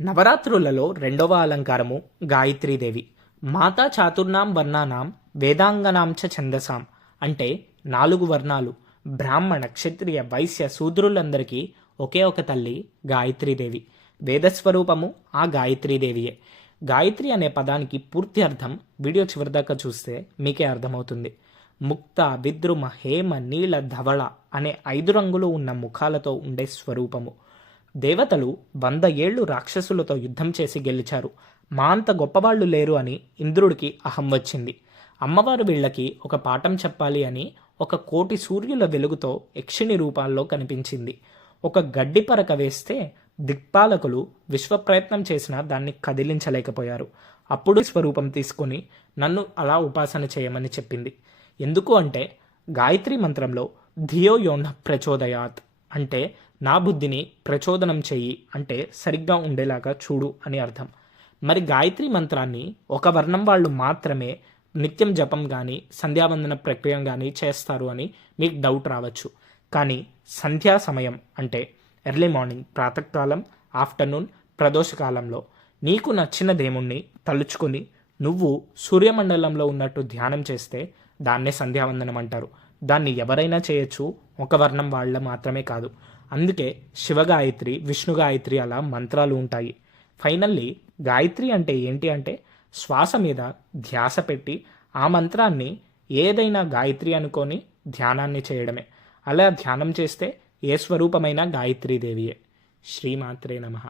నవరాత్రులలో రెండవ అలంకారము గాయత్రీదేవి. మాతా చాతుర్నాం వర్ణానాం వేదాంగనాం చ ఛందసాం అంటే నాలుగు వర్ణాలు. బ్రాహ్మణ క్షత్రియ వైశ్య శూద్రులందరికీ ఒకే ఒక తల్లి గాయత్రీదేవి. వేదస్వరూపము ఆ గాయత్రీదేవియే. గాయత్రి అనే పదానికి పూర్తి అర్థం వీడియో చివరిదాకా చూస్తే మీకే అర్థమవుతుంది. ముక్త విద్రుమ హేమ నీల ధవళ అనే ఐదు రంగులు ఉన్న ముఖాలతో ఉండే స్వరూపము. దేవతలు వంద ఏళ్ళు రాక్షసులతో యుద్ధం చేసి గెలిచారు. మా అంత గొప్పవాళ్ళు లేరు అని ఇంద్రుడికి అహం వచ్చింది. అమ్మవారు వీళ్ళకి ఒక పాఠం చెప్పాలి అని ఒక కోటి సూర్యుల వెలుగుతో యక్షిణి రూపాల్లో కనిపించింది. ఒక గడ్డి పరక వేస్తే దిక్పాలకులు విశ్వప్రయత్నం చేసినా దాన్ని కదిలించలేకపోయారు. అప్పుడు స్వరూపం తీసుకొని నన్ను అలా ఉపాసన చేయమని చెప్పింది. ఎందుకు అంటే గాయత్రి మంత్రంలో ధియో యోన ప్రచోదయాత్ అంటే నా బుద్ధిని ప్రచోదనం చెయ్యి అంటే సరిగ్గా ఉండేలాగా చూడు అని అర్థం. మరి గాయత్రి మంత్రాన్ని ఒక వర్ణం వాళ్ళు మాత్రమే నిత్యం జపం కానీ సంధ్యావందన ప్రక్రియ కానీ చేస్తారు అని మీకు డౌట్ రావచ్చు. కానీ సంధ్యా సమయం అంటే ఎర్లీ మార్నింగ్ ప్రాతకాలం ఆఫ్టర్నూన్ ప్రదోషకాలంలో నీకు నచ్చిన దేవుణ్ణి తలుచుకొని నువ్వు సూర్యమండలంలో ఉన్నట్టు ధ్యానం చేస్తే దాన్నే సంధ్యావందనం అంటారు. దాన్ని ఎవరైనా చేయొచ్చు ఒక వర్ణం వాళ్ళ మాత్రమే కాదు. అందుకే శివగాయత్రి విష్ణు గాయత్రి అలా మంత్రాలు ఉంటాయి. ఫైనల్లీ గాయత్రి అంటే ఏంటి అంటే శ్వాస మీద ధ్యాస పెట్టి ఆ మంత్రాన్ని ఏదైనా గాయత్రి అనుకొని ధ్యానాన్ని చేయడమే. అలా ధ్యానం చేస్తే ఏ స్వరూపమైన గాయత్రీదేవియే శ్రీమాత్రే నమః.